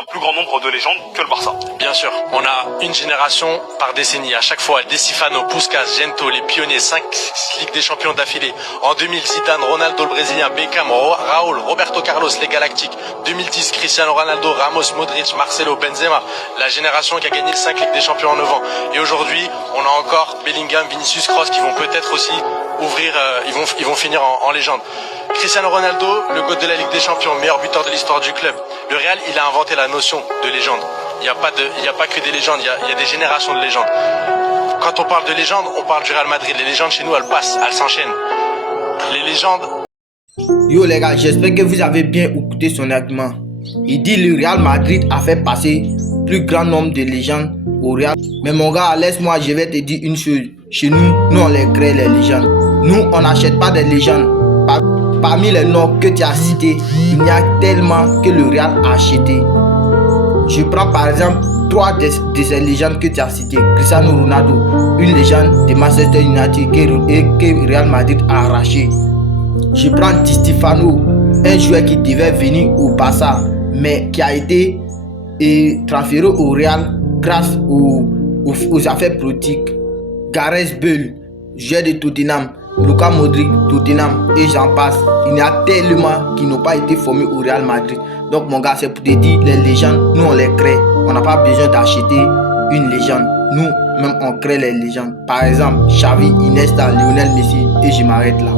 un plus grand nombre de légendes que le Barça. Bien sûr, on a une génération par décennie. À chaque fois, De Stefano, Puskas, Gento, les pionniers, 5 Ligues des Champions d'affilée. En 2000, Zidane, Ronaldo le Brésilien, Beckham, Raúl, Roberto Carlos, les Galactiques. 2010, Cristiano Ronaldo, Ramos, Modric, Marcelo, Benzema. La génération qui a gagné 5 Ligues des Champions en 9 ans. Et aujourd'hui, on a encore Bellingham, Vinicius, Kroos qui vont peut-être aussi ouvrir, ils vont finir en légende. Cristiano Ronaldo, le GOAT de la Ligue des Champions, meilleur buteur de l'histoire du club. Le Real, il a inventé la notion de légende. Il n'y a pas que des légendes, il y a des générations de légendes. Quand on parle de légende, on parle du Real Madrid. Les légendes chez nous, elles passent, elles s'enchaînent. Les légendes... Yo les gars, j'espère que vous avez bien écouté son argument. Il dit le Real Madrid a fait passer plus grand nombre de légendes au Real. Mais mon gars, laisse-moi, je vais te dire une chose. Chez nous, on les crée les légendes. Nous, on n'achète pas des légendes. Parmi les noms que tu as cités, il y a tellement que le Real a acheté. Je prends par exemple 3 de ces légendes que tu as citées. Cristiano Ronaldo, une légende de Manchester United que Real Madrid a arraché. Je prends Di Stefano, un joueur qui devait venir au Barça, mais qui a été transféré au Real grâce aux affaires politiques. Gareth Bale, joueur de Tottenham, Luka Modric, Tottenham et j'en passe. Il y a tellement qui n'ont pas été formés au Real Madrid. Donc mon gars, c'est pour te dire, les légendes, nous on les crée. On n'a pas besoin d'acheter une légende. Nous, même on crée les légendes. Par exemple, Xavi, Iniesta, Lionel Messi et je m'arrête là.